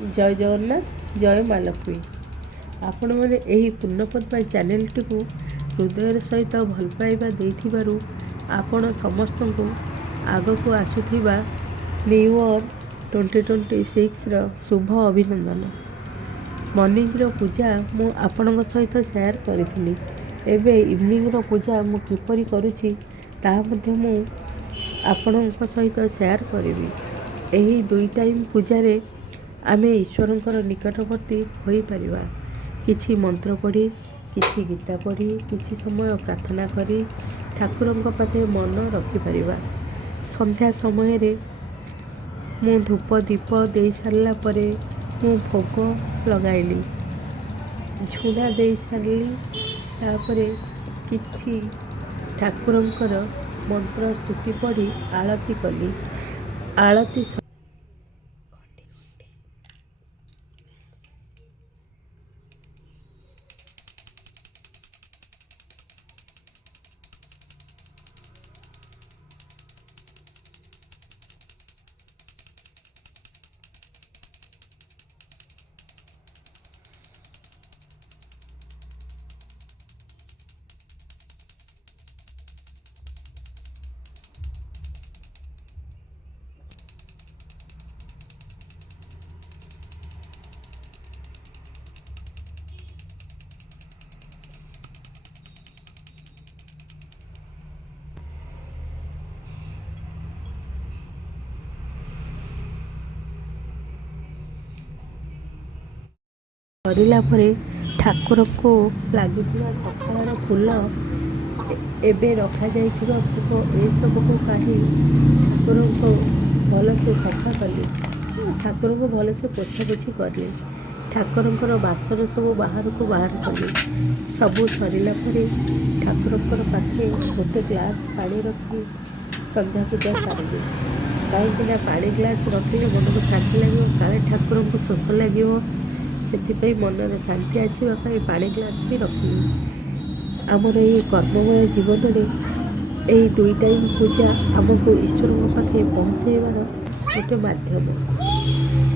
जय जगन्नाथ जय माँ लक्ष्मी। आपण मैंने यही पूर्णपद्मा चैनल टी हृदय सहित भल पाइबा देइथिबारु आपण समस्त को आग को आसुथिबा न्यू ईयर 2026 रो शुभ अभिनंदन। मॉर्निंग रो पूजा मु आपण सहित शेयर करी। एबे इवनिंग रो पूजा मु किपरि करूछि ता मध्ये मु आपण सहित शेयर करी। यही दुई टाइम पूजा रे आमे ईश्वरंकर निकटवर्ती होई परिबा। किछि मंत्र पढ़ी किछि गीता पढ़ी किछि समय प्रार्थना करी ठाकुरंक पाखे मन रखिपर। संध्या समय रे मु धूप दीप दे सारा परे मु भोग लगाइली, झुणा दे सारी तापरे किछि ठाकुरंकर मंत्र स्तुति पढ़ी आरती कली। आरती करला ठाकुर को लगी सकाल फूल एबे रखा जाइथिबा फूल ए सब को काढ़ी ठाकुर को भल से सफा कली। ठाकुर को भल से पोछा पोछी कली। ठाकुर बासन सब बाहर को बाहर कली। सबू सरला ठाकुर पाखे गोटे ग्लास पानी रखी संध्या पूजा सारे। कहीं पानी ग्लास रखिले मन को शांति लगे, काले ठाकुर को शोष लगे, से मनर शांति आसवाई पानी ग्लास भी रखी। आमर ये कर्ममय जीवन में यही दुई टाइम पूजा आमको ईश्वर पाखे पहुँचाइबार गोटे माध्यम।